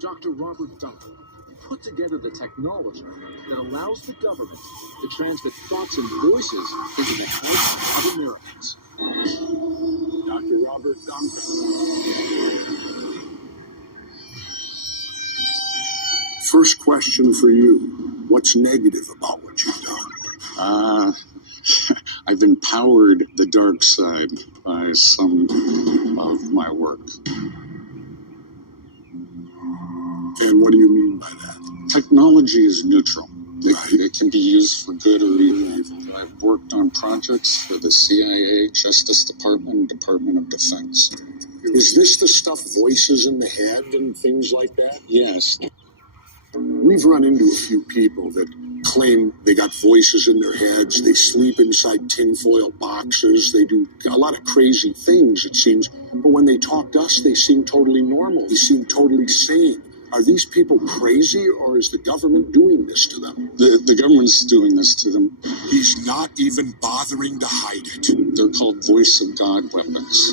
Dr. Robert Duncan put together the technology that allows the government to transmit thoughts and voices into the heads of Americans. Dr. Robert Duncan. First question for you. What's negative about what you've done? I've empowered the dark side by some of my work. And what do you mean by that? Technology is neutral. It can be used for good or evil. I've worked on projects for the CIA, Justice Department, Department of Defense. Is this the stuff, voices in the head and things like that? Yes. We've run into a few people that claim they got voices in their heads, they sleep inside tinfoil boxes, they do a lot of crazy things, it seems. But when they talk to us, they seem totally normal, they seem totally sane. Are these people crazy, or is the government doing this to them? The government's doing this to them. He's not even bothering to hide it. They're called Voice of God weapons.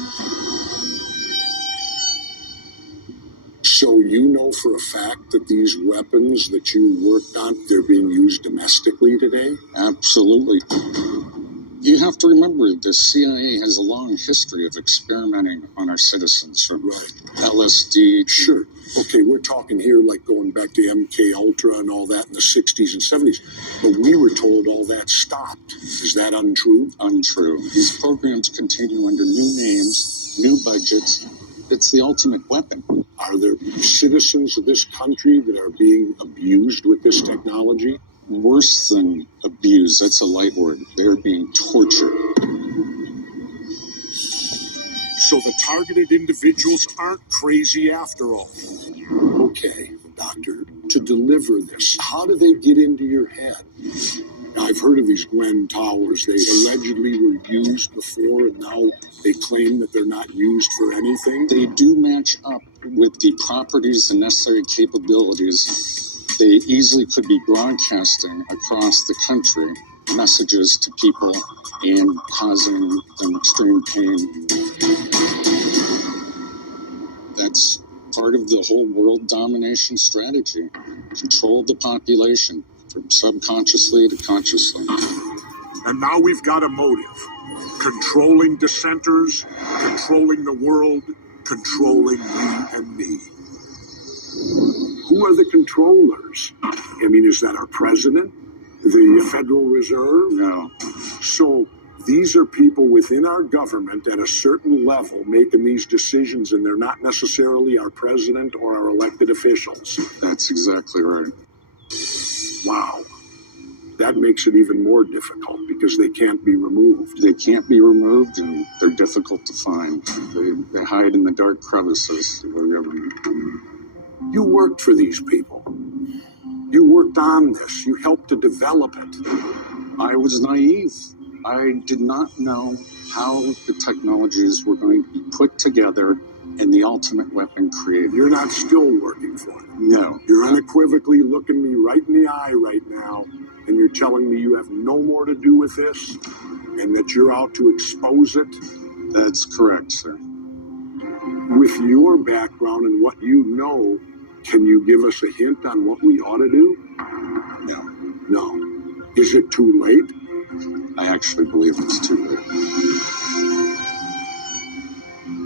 So you know for a fact that these weapons that you worked on, they're being used domestically today? Absolutely. You have to remember, the CIA has a long history of experimenting on our citizens, from LSD. Sure. Okay, we're talking here like going back to MK Ultra and all that in the 60s and 70s. But we were told all that stopped. Is that untrue? Untrue. These programs continue under new names, new budgets. It's the ultimate weapon. Are there citizens of this country that are being abused with this technology? Worse than abused, that's a light word. They're being tortured. So the targeted individuals aren't crazy after all. Okay, doctor, to deliver this, how do they get into your head? Now, I've heard of these Glenn Towers. They allegedly were used before, and now they claim that they're not used for anything. They do match up with the properties and necessary capabilities. They easily could be broadcasting across the country messages to people and causing them extreme pain. That's part of the whole world domination strategy. Control the population from subconsciously to consciously. And now we've got a motive. Controlling dissenters, controlling the world, controlling you and me. Who are the controllers? I mean, is that our president? The Federal Reserve? No. So these are people within our government at a certain level making these decisions, and they're not necessarily our president or our elected officials. That's exactly right. Wow. That makes it even more difficult because they can't be removed. They can't be removed, and they're difficult to find. They hide in the dark crevices of the government. You worked for these people. You worked on this. You helped to develop it. I was naive. I did not know how the technologies were going to be put together and the ultimate weapon created. You're not still working for them. No. You're unequivocally looking me right in the eye right now, and you're telling me you have no more to do with this, and that you're out to expose it? That's correct, sir. With your background and what you know, can you give us a hint on what we ought to do? No. No. Is it too late? I actually believe it's too late.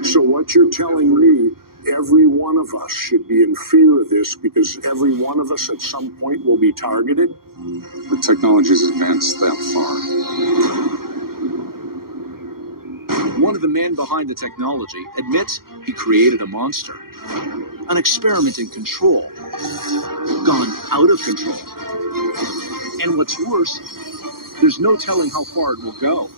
So what you're telling me, every one of us should be in fear of this because every one of us at some point will be targeted? The technology's advanced that far. One of the men behind the technology admits he created a monster. An experiment in control. Gone out of control. And what's worse, there's no telling how far it will go.